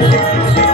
Hello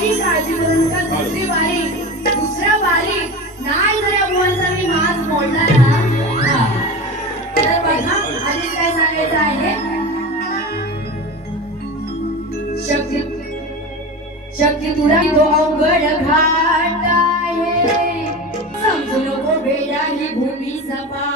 काही काळजी करू नका दुसरी बारी दुसऱ्या बारी नाही जर या मुलांचा मी माज मोडला ना तर बघा आधीच काय सांगायचं आहे? शक्ती शक्ती तुला तो अवघड घाट आहे. समजू नको बेडा ही भूमी सपा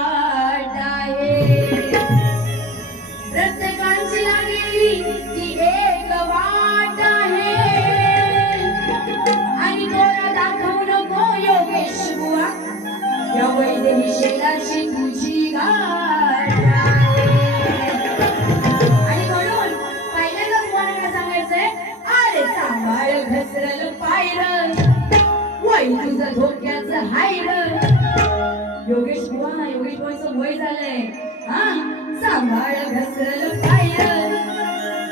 घसरल पायर. वय तुझं धोक्याचं हायर. योगेश बुवा योगेश बुवाचं वय झालंय. हा सांभाळ घसरल पायर.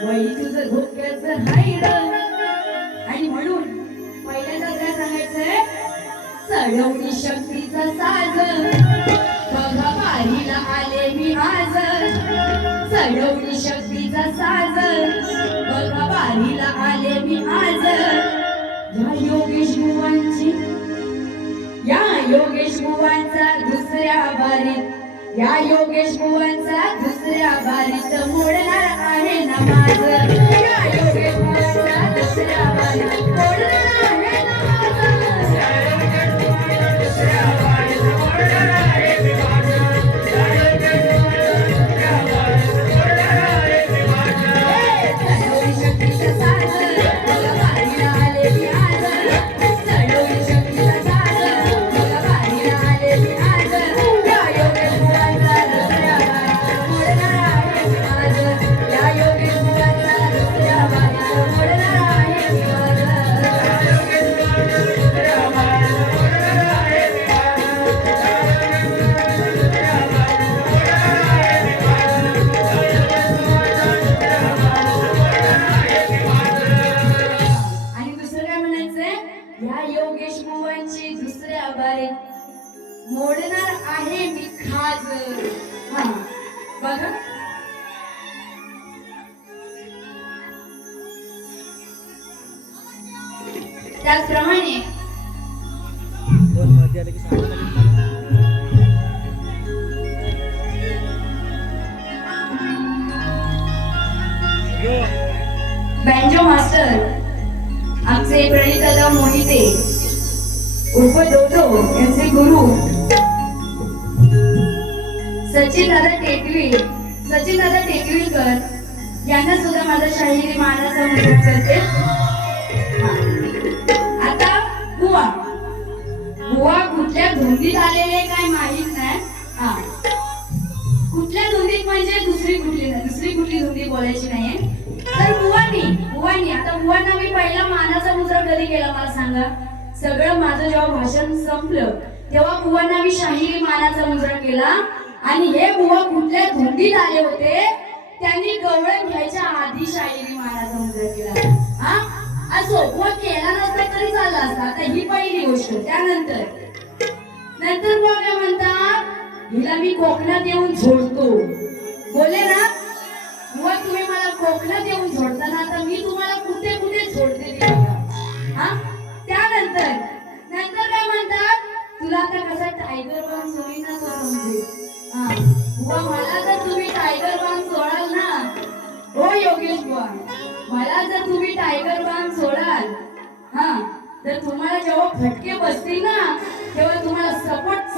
वय तुझं धोक्याचं हायर. आणि म्हणून पहिल्यांदा काय सांगायचंय? चढवणी शक्तीचा साज. बघा आले मी आज. चढवणी शक्तीचा साज. वारीला आले मी आज. या योगेश बुवांची या योगेश बुवांचा दुसऱ्या बारीत या योगेश बुवांचा दुसऱ्या बारीत मोडणार आहे नमाज. या योगेश बुवांचा दुसऱ्या बारीत मोडणार त्याचप्रमाणे बँजो मास्टर आमचे प्रणितदा मोहिते उर्फ दोदो यांचे गुरु सचिन दादा टेकवी सचिन दादा टेकवीकर यांना सुद्धा माझा शाहिरी मानाचा मुद्रा करते. कुठल्या झालेले आलेले काय माहीत नाही. हा. कुठल्या धुंदीत म्हणजे दुसरी कुठली नाही. दुसरी कुठली धुंदी बोलायची नाहीये. तर बुवानी बुवानी आता बुवांना मी पहिला मानाचा मुजरा कधी केला मला सांगा? सगळं माझं जेव्हा भाषण संपलं तेव्हा बुवांना मी शाहिरी मानाचा मुजरा केला. आणि हे बुवा कुठल्या धुंदीत आले होते त्यांनी गवळण घ्यायच्या आधी शाहिरी मानाचा मुजरा केला. हा? असो बुवा केला नसता तरी चालला असता. आता ही पहिली गोष्ट. त्यानंतर नंतर बोल काय म्हणतात हिला मी कोकणात येऊन झोडतो. बोले ना मग तुम्ही मला कोकणात येऊन झोडताना आता मी तुम्हाला कुठे कुठे झोडते हा? त्यानंतर नंतर काय म्हणतात तुला आता कसा टायगर बाम सोडीना तो समजेल बुवा मला जर तुम्ही टायगर बाम सोडाल ना हो योगेश बुवा मला जर तुम्ही टायगर बाम सोडाल हा तर तुम्हाला जेव्हा फटके बसतील ना तेव्हा तुम्हाला सपोर्ट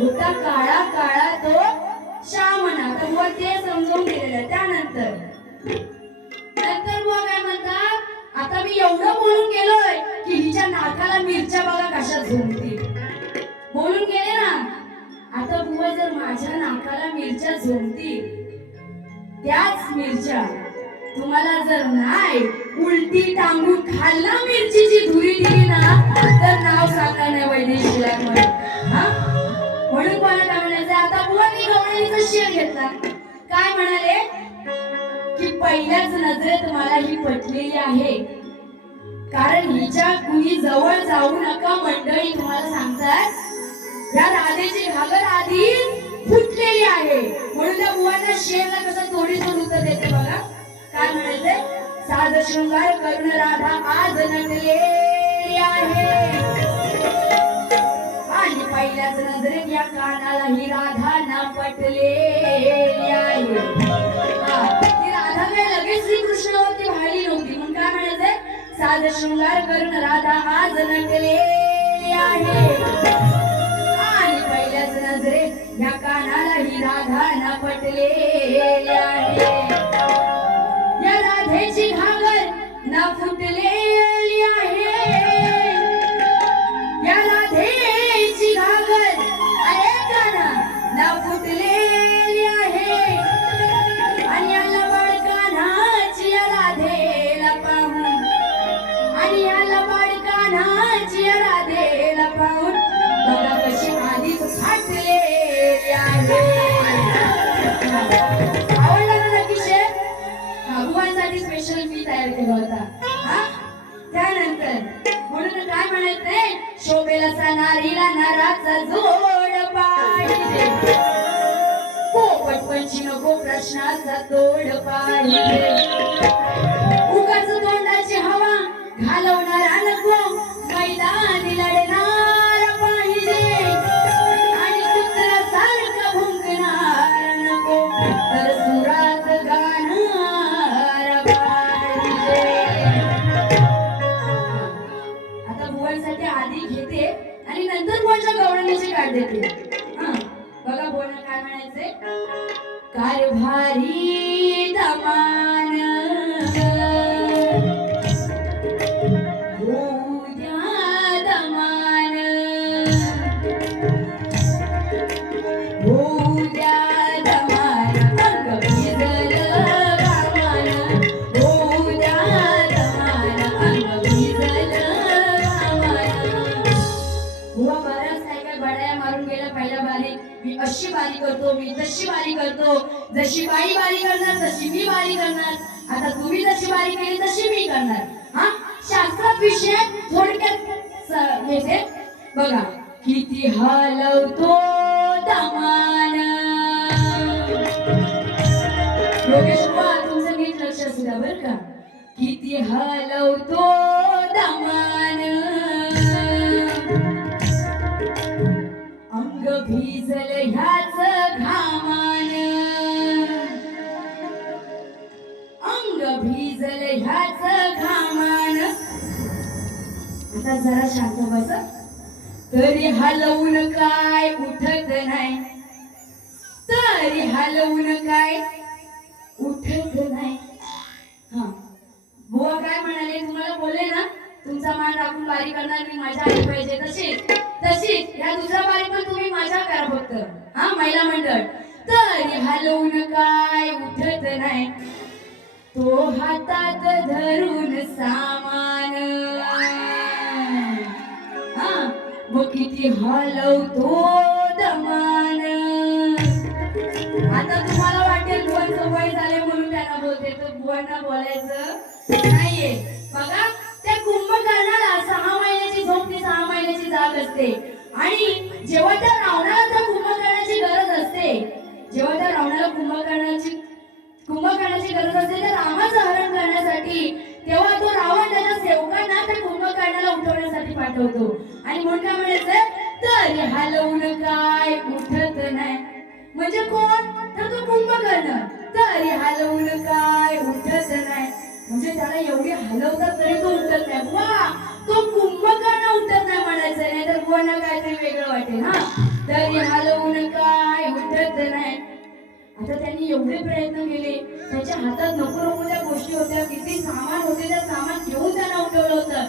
होता काळा काळा तो श्यामना तर बुवा ते समजून गेलेलं त्यानंतर नंतर बुवा काय म्हणतात? आता मी एवढं बोलून गेलोय की हिच्या नाकाला मिरच्या बघा कशा झोंबतील बोलून गेले ना? आता बुवा जर माझ्या नाकाला मिरच्या झोंबतील त्याच मिरच्या तुम्हाला जर नाही उलटी टांगून खाल्ला मिरचीची धुरी दिली ना तर नाव सांगा नाही वैदेशीला हा? म्हणून मला काय म्हणायचं? आता बुवांनी गवळणीचा शेर घेतला? काय म्हणाले? की पहिल्याच नजरेत मला ही पटलेली आहे. कारण हिच्या कुणी जवळ जाऊ नका मंडळी तुम्हाला सांगतात. या राधेची घागर आधी फुटलेली आहे. म्हणून त्या मुलांना शेरला कसं थोडीसं उत्तर देते बघा. काय म्हणायचंय? साध शृंगार कर्ण राधा आज नटलेली आहे. पहिल्याच नजरेत या कानाला ही राधा ना पटलेली ती राधा काय लगेच श्रीकृष्णावरती भाळली नव्हती. म्हणून काय म्हणायचंय साध शृंगार करून राधा आज नटले आहे. आणि पहिल्याच नजरेत या कानाला ही राधा ना पटले आहे. या राधेची घागर ना फुटले पाहून बघा कशी आधीच आवडला ना नक्की भगवानसाठी स्पेशल मी तयार केला होता. हा? त्यानंतर म्हणून काय म्हणायचंय शोभेला नारीला नाराचा जोड पाहिजे. पोपट पंची नको प्रश्नाचा तोड पाहिजे. उगाच तोंडाची हवा घालवणारा नको. मैदानी लढणार पाहिजे. आणि कुत्र्यासारखं भुंकणार नको. तर सुरात गाणार पाहिजे. आता बुवांसाठी आधी घेते आणि नंतर बुवांच्या गवळणीची काढ देते. हा. बघा बुवांना काय म्हणायचंय? कारभारी जशी बाई बारी करणार तशी मी बारी करणार. आता तुम्ही जशी बारी केली तशी मी करणार. हा? शास्त्रात विषय थोडक्यात स- बघा किती हलवतो दमान. योगेश तुमचं नीट लक्ष असू द्या बरं का. किती हलवतो दमान. अंग भिजल ह्याच आता जरा शांत बस. तरी हलवून काय उठत नाही. तरी हलवून काय उठत नाही. हा. बुवा काय म्हणाले? तुम्हाला बोलले ना तुमचा मान राखून बारी करणार मी माझ्या आई पाहिजे तशीच तशीच या दुसऱ्या बारी पण तुम्ही माझ्या करा फक्त. हा महिला मंडळ. तरी हलवून काय उठत नाही. तो हातात धरून सामान. मग किती हलवतो दमान आता तुम्हाला वाटेल बुवांचं वय झाले म्हणून त्यांना बोलते तर बुवांना बोलायचं नाहीये. बघा त्या कुंभकर्णाला सहा महिन्याची झोप ती सहा महिन्याची जाग असते. आणि जेव्हा त्या रावणाला त्या कुंभकर्णाची गरज असते जेव्हा त्या रावणाला कुंभकर्णाची कुंभकर्णाची गरज असते तर रामाचं हरण करण्यासाठी तेव्हा तो रावण त्याच्या सेवकांना त्या कुंभकर्णाला उठवण्यासाठी पाठवतो आणि म्हणून काय म्हणायचं तर हलवून काय उठत नाही. म्हणजे कोण? तर तो कुंभकर्ण. तर हलवून काय उठत नाही. म्हणजे त्याला एवढी हलवतात तरी तो उठत नाही. वा! तो कुंभकर्ण उठत नाही म्हणायचं. नाही तर कोणा काहीतरी वेगळं वाटेल हा? तरी हलवून काय उठत नाही. आता त्यांनी एवढे प्रयत्न केले. त्याच्या हातात नको नको त्या गोष्टी होत्या. किती सामान होते त्या सामान घेऊन त्यांना उठवलं होतं.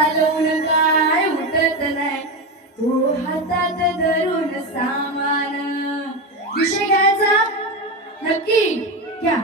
घालून काय उठत नाही? तो हातात धरून सामान. विषय घ्यायचा नक्की घ्या.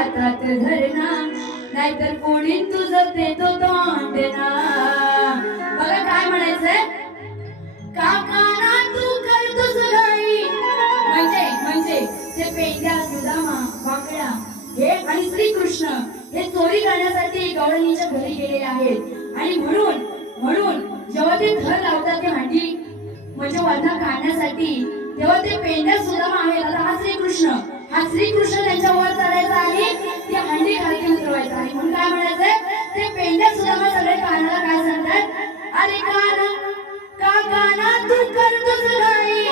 हातात धरणा नाहीतर कोणी तुझं ते तो तोंडना बघा काय म्हणायचंय? काकाना तू करतोस गाई म्हणजे म्हणजे ते पेंड्या सुदामा वाकड्या हे आणि श्रीकृष्ण हे चोरी करण्यासाठी गवळणीच्या घरी गेलेले आहेत. आणि म्हणून म्हणून जेव्हा ते घर लावतात ते हंडी म्हणजे वर्ण काढण्यासाठी तेव्हा ते पेंड्या सुदामा आहेत. आता हा श्रीकृष्ण. हा श्रीकृष्ण त्यांच्या वर चढायचा आणि ते हंडी खालती उतरवायचा आणि म्हणून काय म्हणायचंय? ते पेंड्या सुदामा सगळे कानाला काय सांगतात? अरे काना काकाना तू करतोस नाही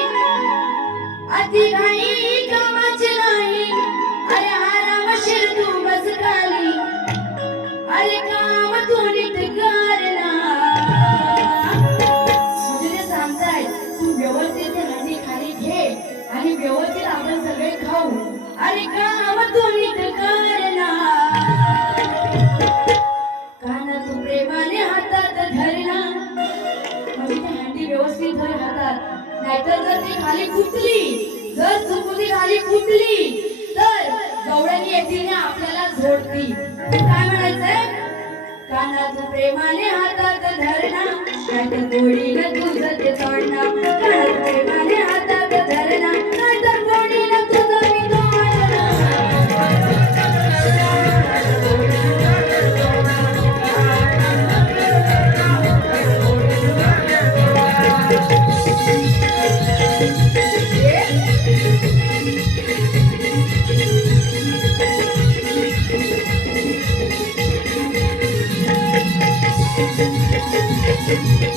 अति घाई कामाची नाही. अरे आरामशीर तू बस खाली. अरे का आणि व्यवस्थित आपण सगळे खाऊ. अरे काम तू नीट करना काना तू प्रेमाने हातात धरना म्हणजे ती हंडी व्यवस्थित धर हातात. नाहीतर जर ती खाली फुटली जर चुकली खाली फुटली तर गवळणी येतील आपल्याला झोडती. काय म्हणायचंय? काना तू प्रेमाने हातात धरणा नाहीतर गोडीनं तुझं ते तोडणं काना प्रेमाने हातात Yeah.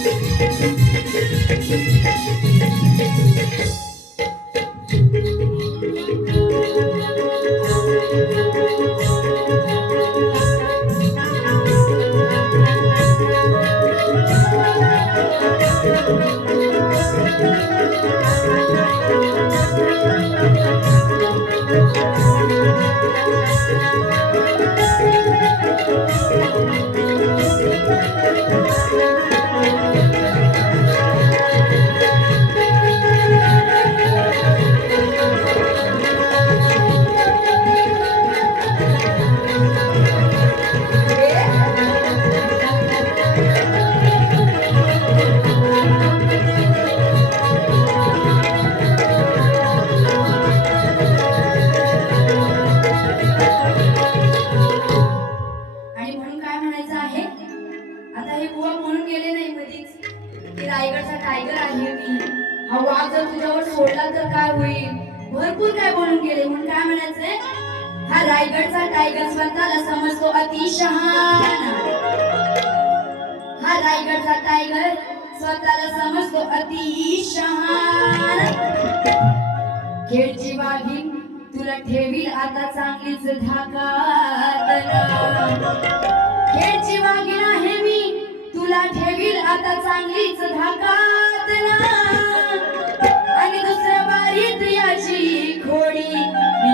बारीत खोडी मी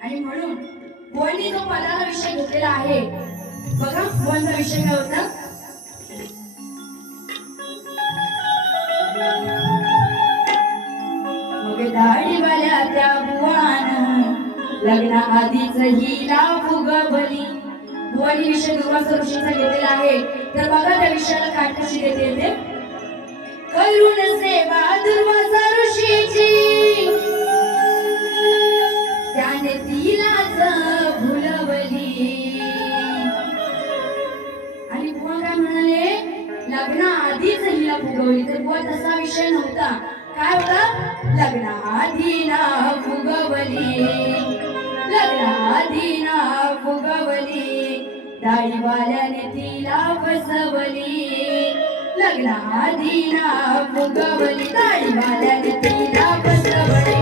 आणि म्हणून बोलणी विषय घेतलेला आहे बघा बोलचा विषय काय होता? मग दाढीवाल्या त्या बुवान लग्ना आधीच हिला फुगवली बुवानी विषय दुर्वासा ऋषीचा तर बघा त्या विषयाला काय कशी देते. ते करून सेवा दुर्वासा ऋषीची. त्याने तिलाच भुलवली. आणि बुवा काय म्हणाले? लग्ना आधीच हिला फुगवली. तर बुवा तसा विषय नव्हता. काय होता? लग्ना आधी ना फुगवली. लग्ना ना फुगवली. दाढीवाल्याने तिला फसवली लग्ना आधी ना फुगवली दाढीवाल्याने तिला फसवली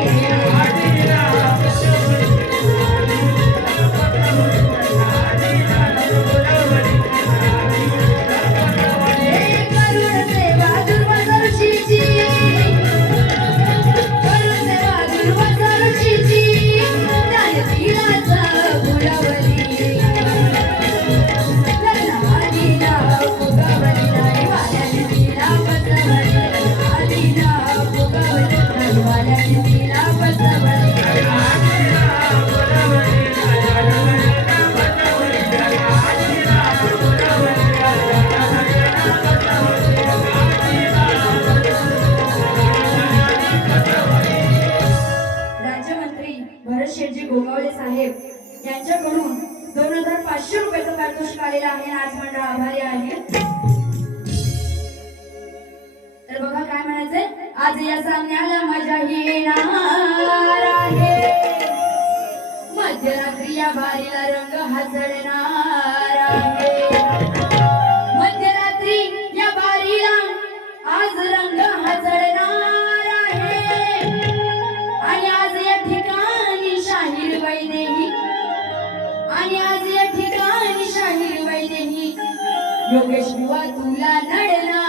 तुला नडणार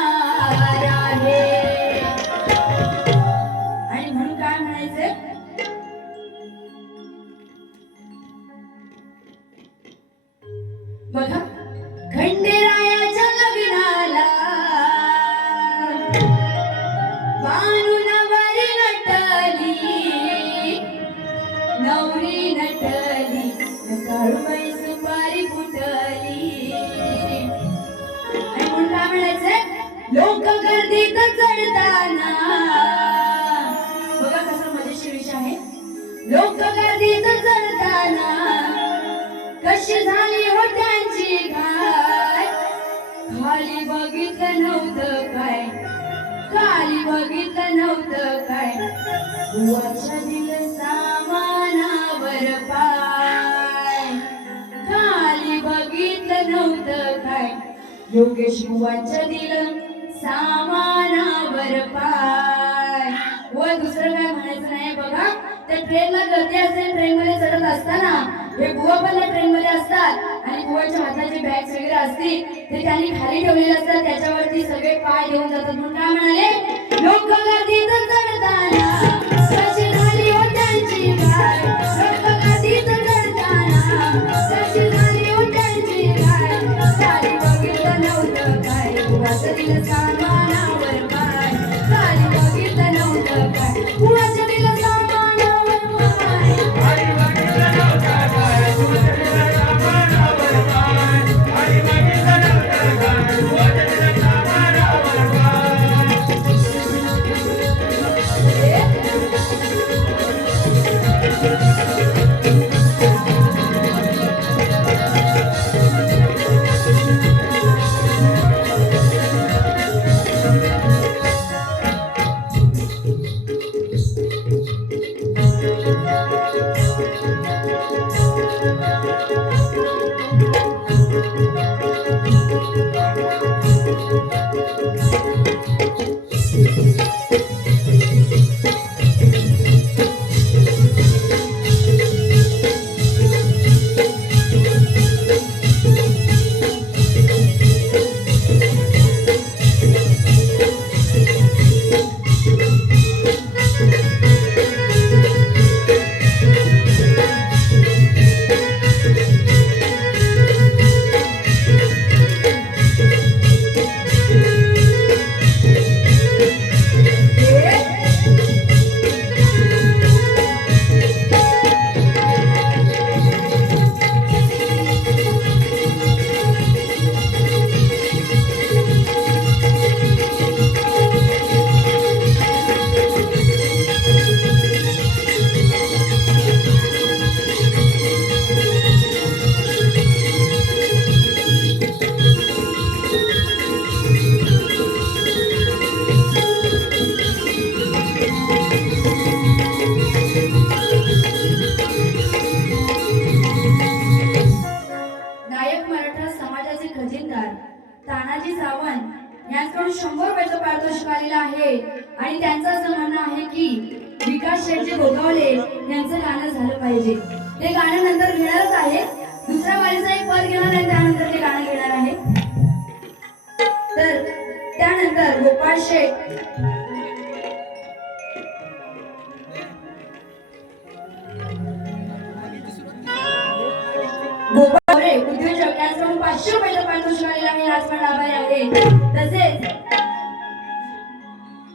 दिल सामानावर पाय. खाली बघितलं नव्हतं काय? योगेश बुवाच्या दिलं सामानावर पाय. व दुसरं काय म्हणायचं नाही बघा. त्या ट्रेनला गर्दी असेल ट्रेनमध्ये चढत असताना हे बुवा पण ट्रेन मध्ये असतात आणि बुवाच्या हाताचे बॅग्स वगैरे असतील ते त्यांनी खाली ठेवलेले असतात त्याच्यावरती सगळे पाय घेऊन जातात म्हणून हो हो काय म्हणाले लोक गर्दीत चढताना कशी आणि त्यांचं असं म्हणणं आहे की विकास शेटजी गोगावले यांचं गाणं झालं पाहिजे. ते गाणं नंतर घेणारच आहे दुसऱ्या वारीचा एक पद घेणार आहे त्यानंतर ते गाणं घेणार आहे. तर त्यानंतर गोपाळ शेठ. गोपाळ उद्योजक यांच्याकडून पाचशे रुपयाचं पारितोषिक आलेलं आज पण आभारी आहे तसेच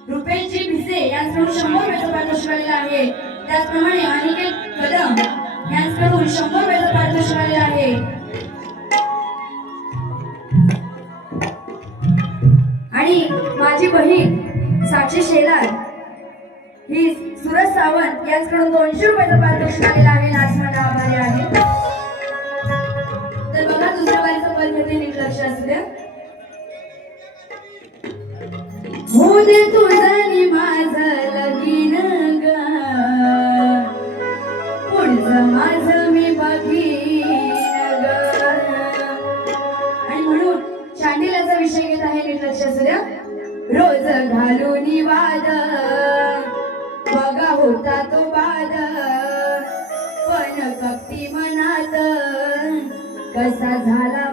रुपेशजी भिसे यांच्याकडून शंभर रुपयाचं पारितोषिक आलेलं आहे. त्याचप्रमाणे अनिकेत कदम यांच्याकडून शंभर रुपयाचं पारितोषिक आलेलं आहे. आणि माझी बहीण साक्षी शेलार ही सुरज सावंत यांच्याकडून दोनशे रुपयाचं पारितोषिक आलेलं आहे नाचमाला आभारी आहे. तर बघा दुसऱ्या बाईचं पण घेते असू द्या. होऊ दे माझं लगीन पुढचं माझं मी बघीन आणि म्हणून चांडिलाचा विषय घेत आहे नीट लक्ष रोज घालून वाद. बघा होता तो बाद. पण कपटी मनात कसा झाला